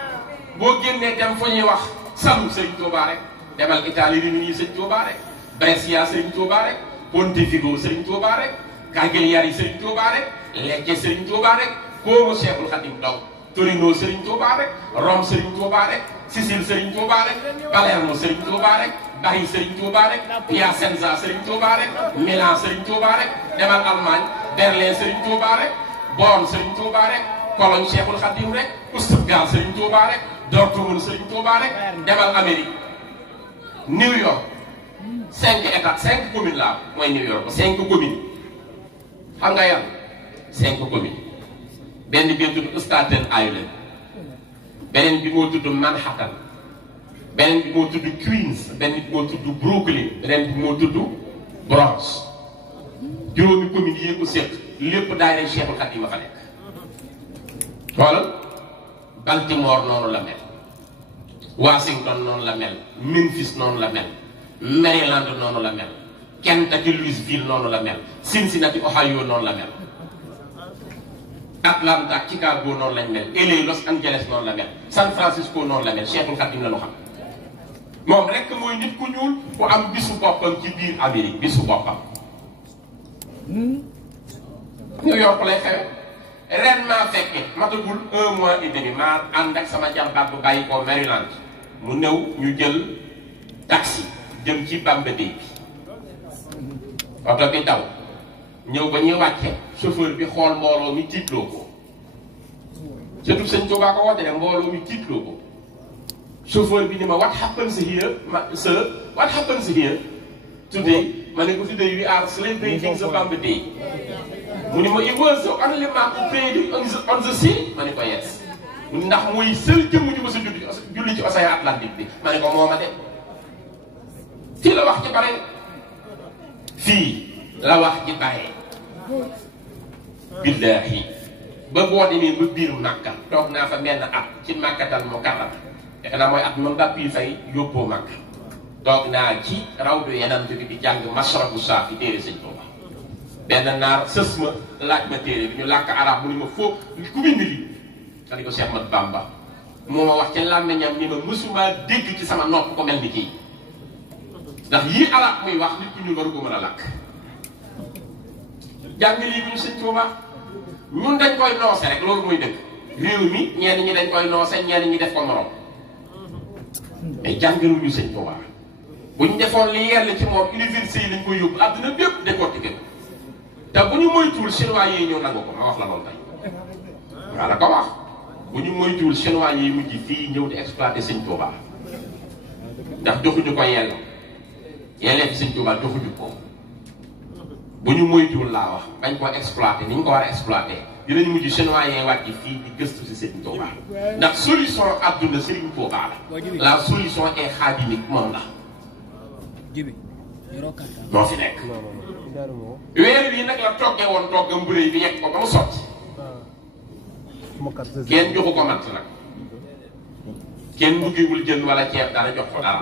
boo génnee dem fu ñuy wax Salou sëriñ Tuubaa rek demal Italie Rimini sëriñ Tuubaa rek Brescia sëriñ Tuubaa rek Pontevico sëriñ Tuubaa rek Cagliari sëriñ Tuubaa rek Lecce sëriñ Tuubaa rek Como Cheikhul Khadim daw Torino sëriñ Tuubaa rek Rome sëriñ Tuubaa rek Sicile sëriñ Tuubaa rek Palermo sëriñ Tuubaa rek Bari sëriñ Tuubaa rek Piacenza sëriñ Tuubaa rek Milan sëriñ Tuubaa rek demal Allemagne Berlin sëriñ Tuubaa rek Bonn sëriñ Tuubaa rek Cologne Cheikhul Khadim rek Stuttgart sëriñ Tuubaa rek Dortmund sëriñ Tuubaa rek demal Amérique New York 5 états 5 communes la mooy New York 5 communes xam nga yan 5 communes benn bi tudd Staten Island beneen bi moo tudd Manhattan beneen bi moo tudd Queens beneen bi moo tudd Brooklyn beneen bi moo tudd Bronx juróomi commune yi ko séq lépp daayira Cheikhul Khadim ma fa nekk. xoolal Baltimore noonu la mel, Washington noonu la mel, Memphis noonu la mel, Maryland noonu la mel, Kentucky Louisville noonu la mel, Cincinnati Ohio noonu la mel, Atlanta Chicago noonu lañ mel, LA Los Angeles noonu la mel, San Francisco noonu la mel. Cheikhul Khadim la ñu xam moom rek mooy nit ku ñuul ku am bisu boppam ci biir Amérique, bisu boppam. New York lay xewe. Ren maa fekke matagul 1 mois et demi maa ànd ak sama jarbaat bu bàyyi ko Maryland mu ñëw ñu jël taxi jëm ci Bamba Day bi oto bi daw ñëw ba ñuy wàcce chauffeur bi xool mbooloo mi tiitloo ko surtout sëñ Tuubaa ko woote ne mbooloo mi tiitloo ko. Chauffeur bi ni ma what happens here sir, what happens here today? Ma ne ko today we are celebrating the Bamba Day. Mu ni ma it was the only man who prayed on the sea. Ma ne ko yes. Mu ni ndax mooy seul jëmm ju ma sa julli ci océan Atlantique bi. Ma ne ko moo ma de. Fii la wax ci bare. Fii la wax ci bare. Billaahi ba boo demee ba biir Makka toog naa fa benn at ci Makkatal Mukarram. Yaakaar naa mooy at man bàpp yi fay yóbboo mag toog naa ci rawdu yeneen bi di jàng Masrabu Saafi téere sëñ Tuuba benn naar sës ma laaj ma téere bi ñu làkk arab mu ni ma foo ku bind li nga di ko Cheikh Mat Bamba moo ma wax ci làmmiñam ni ma mësuma dégg ci sama nopp ko mel ni kii ndax yii arab muy wax nit ku ñu waru ko mën a làkk jàng lii bu ñu sëñ Tuuba ñun dañ koy noose rek loolu muy dëgg réew mi ñenn ñi dañ koy noose ñenn ñi def ko morom mais jàngaluñu sëñ Tuuba bu ñu defoon li yell ci moom université yi lañ koy yóbbu àdduna bépp décortiqué ko te bu ñu moytuwul chinois yi ñëw nangu ko ma wax la loolu tey waaw la ko wax bu ñu moytuwul chinois yi mujj fii ñëw di exploité sëñ Tuuba ndax joxuñu ko yell yellee fi sëñ Tuuba joxuñu ko bu ñu moytuwul laa wax bañ ko exploité ni ñu ko war a exploité dinañ mujj chinois yee wàcc fii di gëstu si Serigne Touba ndax solution adduna Serigne Touba la solution est xaadimique moom la moo fi nekk. weer bii nag la toggee woon toggam bu rëy bi yegg ko ba mu sotti kenn joxu ko matt nag kenn buggiwul jën wala ceeb dara jox ko dara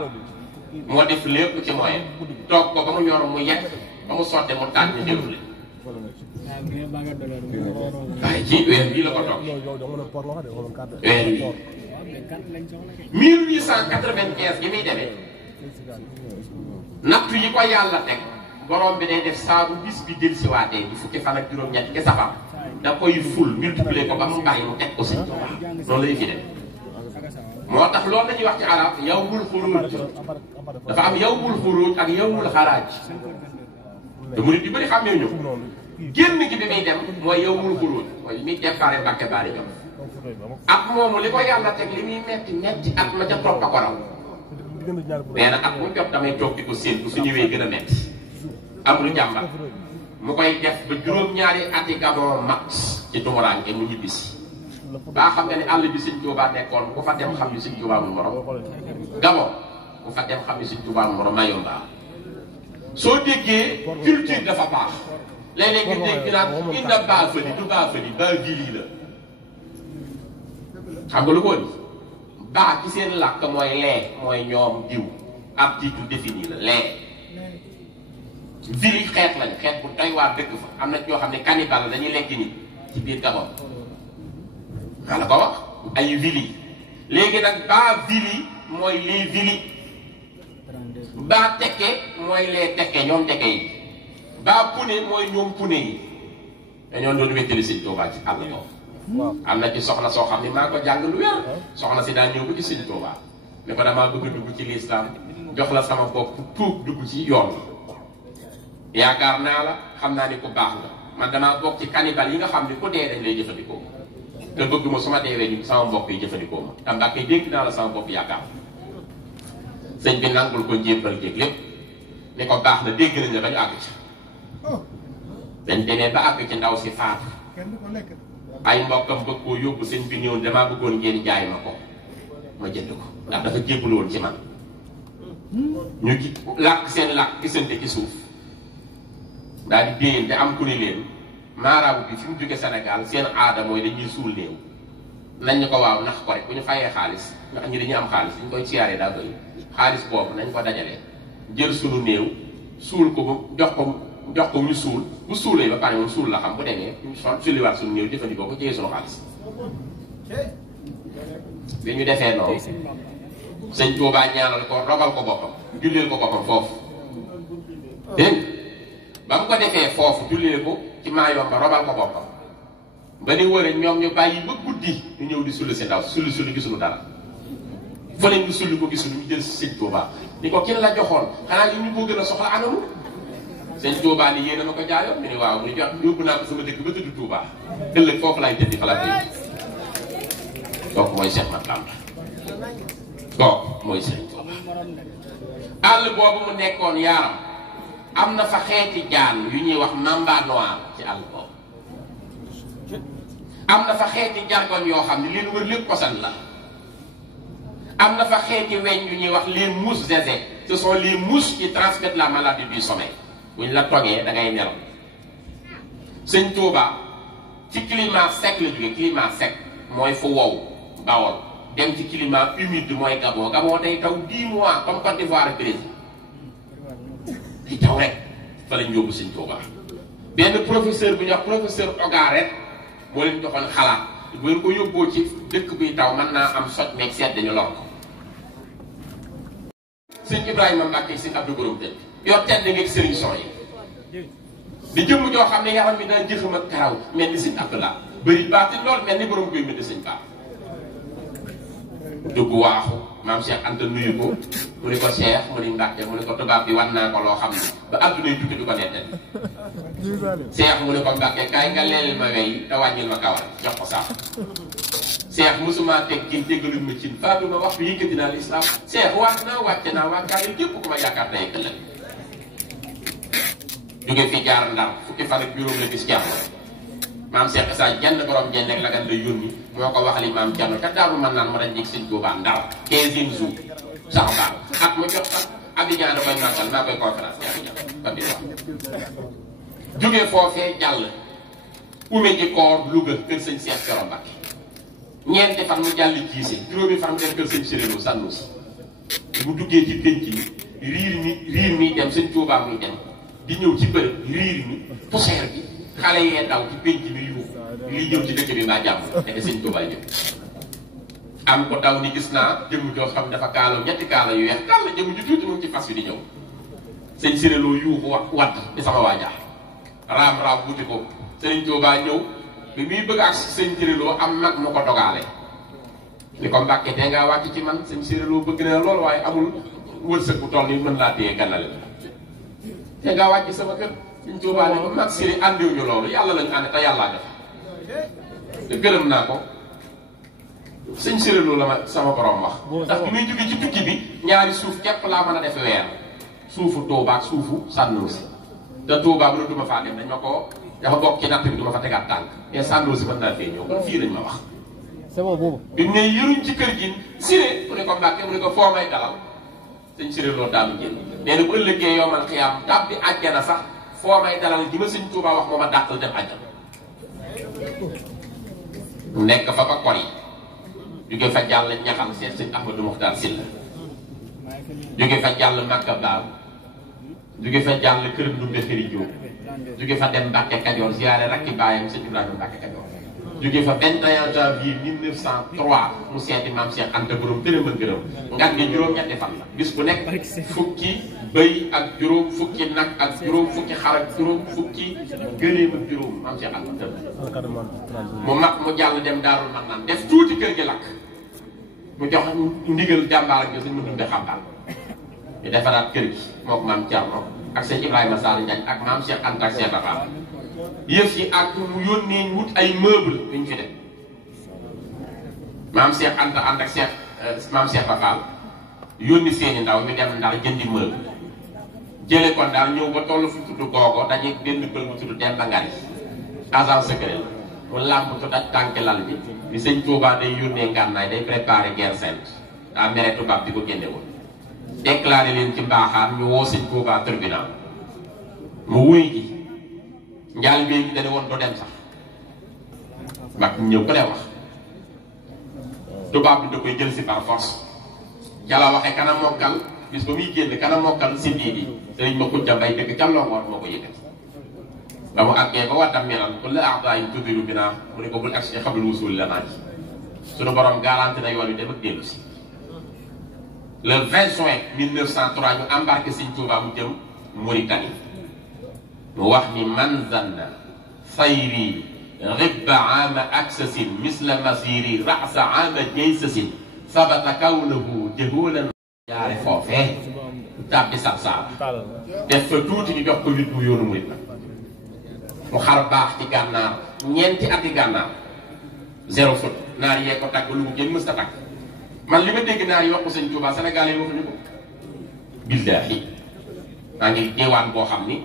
moo def lépp ci moyen toog ko ba mu ñor mu yegg ba mu sotte mu tànn ñu jëlule waaye ci weer bii la ko toog weer bii 1895 yi muy demee nattu yi ko yàlla teg borom bi day def saabu bis bi dellusiwaatee di fukki fan ak juróom-ñett ci safar da koy ful multiplier ko ba mu bàyyi mu teg ko sëñ Tuuba noonu lay fi dem moo tax loolu la ñuy wax ci arab yawmul xuruj dafa am yawmul xuruj ak yawmul xaraaj te murid yu bëri xam ne ñu génn gi bi muy dem mooy yawmul xuruj mooy muy déparé Mbàkke Baari Jolof ak moomu li ko yàlla teg li muy metti metti at ma ca topp a ko raw nee na at mu jot damay toog di ko séentu su ñëwee gën a metti am lu jàmbat mu koy def ba juróom-ñaari ati Gabon mat ci tumuraanke mu ñibbisi baa xam nga ne àll bi sëñ Tuubaa nekkoon ku fa dem xam ni sëñ Tuubaa mu morom Gabon ku fa dem xam ni sëñ Tuubaa mu morom Mayomba soo déggee culture dafa baax léeg-léeg nga dégg naan inna Baafali du Baafali Baavili la xam nga lu ko ni baa ci seen làkk mooy lee mooy ñoom diw article défini la lee ville xeet lañ xeet bu doy waar dëkk fa am na ñoo xam ne cannibale dañuy lekk nit ci biir Gabon nga la ko wax ay villes léegi nag baa villes mooy les villes baa tekke mooy les tekke ñoom tekke yi baa pune mooy ñoom pune yi dañoo doon wéttali sëñ Tuubaa ci àll boobu am na ci soxna soo xam ne maa ko jàng lu wér soxna si daan ñëw ba ci sëñ Tuubaa ne ko damaa bëgg a dugg ci lislaam jox la sama bopp tuub dugg ci yoon yaakaar naa la xam naa ni ku baax nga man damaa bokk ci cannibale yi nga xam ne ku dee dañ lay jëfandikoo te bëgg ma su ma deewee ñu sama mbokk yi jëfandikoo ma te Mbàkke dégg naa la sama bopp yaakaar sëñ bi nangul ko njébbal jéeg lépp ni ko baax na dégg nañ la ba ñu àgg ci dañ demee ba àgg ci ndaw si faatu ay mbokkam bëgg koo yóbbu sëñ bi ñëw damaa bëggoon ngeen jaay ma ko ma jënd ko ndax dafa jébbal woon ci man ñu làkk seen làkk gisante ci suuf daal di déyante am ku ne leen maaraabu bi fi mu jóge Sénégal seen aada mooy dañuy suul néew nañ ñu ko waaw nax ko rek bu ñu fayee xaalis ndax ñu dañuy am xaalis dañ koy siyaaree daa doy xaalis boobu nañ ko dajale jël sunu néew suul ko ba jox ko ñu suul bu suulee ba pare moom suul la xam bu demee ñu sulliwaat sunu néew jëfandikoo ko jëyee sunu xaalis bi ñu defee noonu sëñ Tuubaa ñaanal ko rogal ko boppam julleel ko boppam foofu dégg ba mu ko defee foofu jullee ko ci Maayomba robal ko boppam ba ni wëre ñoom ñu bàyyi ba guddi ñu ñëw di sulli si ndaw sulli gisuñu dara fële ñu sulli ko gisuñu ñu jël si sëñ Tuubaa ni ko kin la joxoon xanaa ñu ko gën a soxla anamu sëñ Tuubaa ni yéen a ma ko jaayoon ñu ni waaw mu ni jot yóbbu naa ko sama dëkk ba tudd Tuubaa ëllëg foofu laay tëddi fa la tëdd kooku mooy Cheikh Mat Bamba kooku mooy sëñ Tuubaa àll boobu mu nekkoon yaaram am na fa xeeti jaan yu ñuy wax mamba noir ci àll boobu am na fa xeeti jargoñ yoo xam ne leen wër lépp posan la am na fa xeeti weñ yu ñuy wax les mouches zézé ce sont les mouches qui transmettent la maladie du sommeil bu ñu la toggee da ngay nelaw sëñ Tuubaa ci climat sec la jóge climat sec mooy fu wow Bawol dem ci climat humide mooy Gabon Gabon day taw 10 mois comme Côte d'Ivoire ak Brésil di taw rek fa lañ yóbbu sëñ Tuubaa benn professeur bu ñuy wax professeur Ogaret moo leen joxoon xalaat bu ngeen ko yóbboo ci dëkk buy taw mën naa am soj meeg sedd dañu lor ko sëñ Ibrahima Mbacke sëñ Abdou Borom tëdd yor tedd ngeeg sëriñ son yi di jëmm joo xam ne yaram bi daa jëxam ak karaw mel ni sëñ Abdoulah bëri baati lool mel ni borom koy mel ni sëñ Ba dugg waaxu maam Cheikh Anta nuyu ko mu ne ko Cheikh mu ne Mbacke mu ne ko tubaab bi wan naa ko loo xam ne ba àdduna yi tukki du ko nettali Cheikh mu ne ko Mbacke kaay nga leel ma wey te wàññil ma kawar jox ko sax Cheikh mosuma teg kii déggaluñ ma cin faatu ma waxtu yëkkati naa lislaam Cheikh waat naa wàcce naa waatkaale képp ku ma yaakaar tey ëllëg jóge fi jaar Ndar fukki fan ak juróom la gis jàmm maam Cheikh Issa jenn borom jenn ak la gan la yónni moo ko waxali maam Thierno ca Daaru Manaan mu dañ jég sëñ Tuubaa Ndar 15e jour sax baax ak mu jot sax Abidjan da koy nànkal naa koy conférence ci Abidjan ba bi wax jóge foofee jàll ume ji koor Louga kër sëñ Cheikh Thioro Mbacké ñeenti fan mu jàll jiise juróomi fan mu dem kër sëñ Sirélo Sànnusi bu duggee ci pénc mi riir mi dem sëñ Tuubaa muy dem di ñëw ci bërëb riir mi poussière bi xale yee daw ci pénc mi yuuxu li ñëw ci dëkk bi mbaa jàmm nekk sëñ Tuubaa ñëw am ko daw ni gis naa jëmm joo xam dafa kaalo ñetti kaala yu weex kàll jëmm ju tuuti mu ngi ci fas wi di ñëw sëñ Sirélo yuuxu wadd di sama waajaa raam wuti ko sëñ Tuubaa ñëw bi muy bëgg ak sëñ Sirélo am mag mu ko dogaale ni ko Mbàkke te ngaa wàcc ci man sëñ Sirélo bëgg na lool waaye amul wërsëg bu toll ni mën laa téye ganale te ngaa wàcc sama kër sëñ Tuubaa ne ko mag Siri àndiwuñu loolu yàlla lañu ànd te yàllaa def te gërëm naa ko sëñ Sirélo la ma sama borom wax ndax bi muy jóge ci tukki bi ñaari suuf képp laa mën a def weer suufu Tuubaa ak suufu Sànnusi te Tuubaa bu duma faa dem dañ ma ko dafa bokk ci natt bi duma fa tegaat tànk mais Sànnusi mën naa fee ñëw kon fii lañ ma wax c'est bon boobu bi mu ne yëruñ ci kër gi Siré mu ne ko Mbàkke mu ne ko foo may dalal sëñ Sirélo daanu génn nee na bu ëllëgee yowmal xiyaam tab bi àjjana sax foo may dalal ji ma sëñ Tuubaa wax moo ma dàqal dem àjjana nekk fa ba kor yi jóge fa jàll ñaxal seet sëñ Ahmadou Mokhtar Sylla jóge fa jàll Makka Baal jóge fa jàll kër Ndumbe Xëri Jóob jóge fa dem Mbàkke Kajoor ziyaare rakki baayam sëñ Ibrahima Mbàkke Kajoor jóge fa 21 janvier 1903 mu seeti maam Cheikh Anta borom tërëm ak gërëm ngan gi juróom-ñetti fan la bis bu nekk fukki bëy ak juróom fukki nag ak juróom fukki xar ak juróom fukki gëléem ak juróom maam Cheikh Anta mu mag mu jàll dem Daarul Manaan def tuuti kër gi lakk mu jox ndigal jàmbaar ak sëñ mu dunde xambal ñu defaraat kër gi mook maam Thierno ak sëñ Ibrahima Sall Ndiagne ak maam Cheikh Anta ak Cheikh Rafa yëf yi ak mu yónnee wut ay meuble yu ñu fi def maam Cheikh Anta ànd ak Cheikh maam Cheikh Rafa yónni seeni ndaw ñu dem Ndar jëndi meuble jële kon daal ñëw ba toll fu tudd googo dañuy benn pël bu tudd Demba Ngari agent secret la mu làmb tu daj tànk lal bi di sëñ Tuubaa day yónnee ngànnaay day préparé guerre sainte daa mere tubaab di ko génne woon déclaré leen ci mbaaxaan ñu woo sëñ Tuubaa tribunal mu wuy ji njaal bee ngi dane woon doo dem sax mag ñëw ko dee wax tubaab bi da koy jël si par force ca la waxee kana mokkal bis ba muy génn kana mokkal si bii bi sëriñ ma kujja mbay dëgg ca Longoor moo ko yëkkati ba mu àggee ba waddam miran ku la a'daayin tudiru binaa mu ne ko bul agsi xablul wusul la naaj suñu borom garanti na yoon wi dem ak dellu si le 20 juin 1903 ñu embarqué Sëriñ Tuubaa mu jëm Mauritanie mu wax ni man zanna sayri ribba aama aksasin misla masiri rasa aama jaysasin sabata kawnahu jahulan jaare foofee tàbbi sab saaba def fa tuuti ñu jox ko wit bu yoonu murit la mu xar baax ci gànnaar ñeenti ati gànnaar zéro faute naar yee ko tagg lu mu gën mës ta tagg man li ma dégg naar yi wax ko Sëñ Tuubaa Sénégal yi waxuñu ko billaahi maa ngi diwaan boo xam ni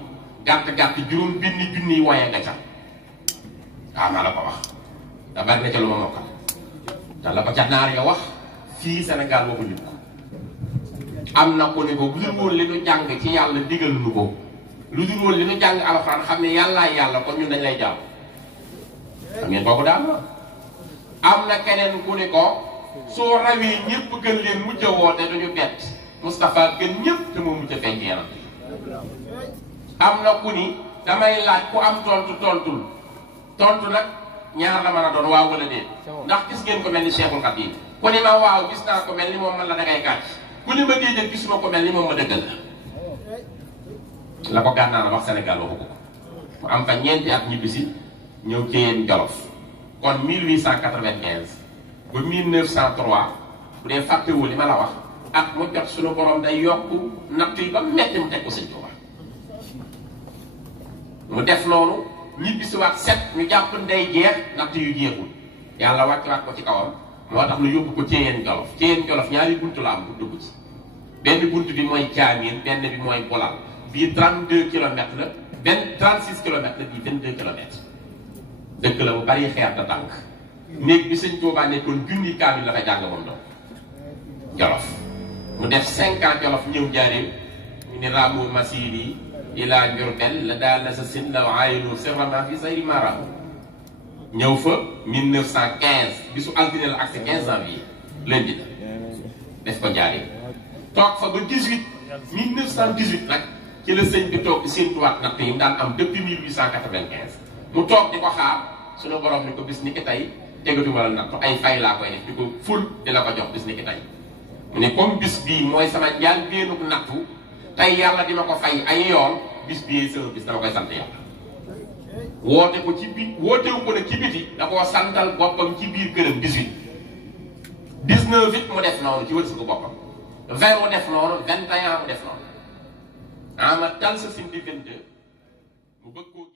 gàtt-gàtt juróom benn junniy waye nga ca waaw maa la ko wax da bari na ca lu ma mokkal te la ko ca naar ya wax fii Sénégal waxuñu ko am na ko ne ko lu dul woon li ñu jàng ci yàlla digal nu ko lu dul woon li ñu jàng alxuraan xam ne yàllaay yàlla kon ñun dañ lay jàmm xam ngeen kooku daal am na keneen ku ne ko soo rawee ñëpp gën leen mujj a woote duñu bett Moustapha gën ñëpp te moo mujj a fekk yaram am na ku ni damay laaj ku am tontu nag ñaar la mën a doon waaw wala déet ndax gis ngeen ko mel ni Cheikhul Khadim ku ni ma waaw gis naa ko mel ni moom man la dangay kàcc ku ni ma déedéet gisuma ko mel ni moom ma dëggal la ko gànnaar wax Sénégal waxu ko mu am fa ñeenti at ñibbisi ñëw Ceyeen Jolof kon 1895 ba 1903 bu dee fàttewoo li ma la wax at mu jot suñu borom day yokk natt yi ba metti mu teg ko Sëñ Tuubaa mu def noonu ñibbisiwaat set ñu jàpp ndey jeex natt yu jeexul yàlla wàccuwaat ko ci kawam moo tax ñu yóbbu ko Ceyeen Jolof ñaari buntu la am bu dugg ci benn buntu bi mooy Caameen benn bi mooy Bolal bii 32 kilomètres la 36 kilomètres la bii 22 kilomètres dëkk la bu bari xeer da tànk néeg bi Sëñ Tuubaa nekkoon junni kaamil la fa jàng moom doon Jolof mu def 5 ans Jolof ñëw Njaaréem ñu ni ramu masiri ilaa Njurbel la daal na sa sin la ayinu sirrama fi sayri mara ñëw fa 1915 bisu altine la ak si 15 janvier lundi la def ko Njaaréem toog fa ba 1918 nag ci la sëñ bi toog di séentuwaat natt yi mu daan am depuis 1895 mu toog di ko xaar suñu borom ni ko bis ni ki tey tegatu wala nattu ay fay laa koy def di ko ful di la ko jox bis ni ki tey mu ne comme bis bii mooy sama njaal béenug nattu tey yàlla di ma ko fay ay yoon bis bii sama bis dama koy sant yàlla woote ko ci bi wootewu ko nag ci biti da koo santal boppam ci biir këram 18 19 it mu def noonu ci wërsëgu boppam 20 mu def noonu 21 mu def noonu ama tal sa sin di 22 mu bëgg koo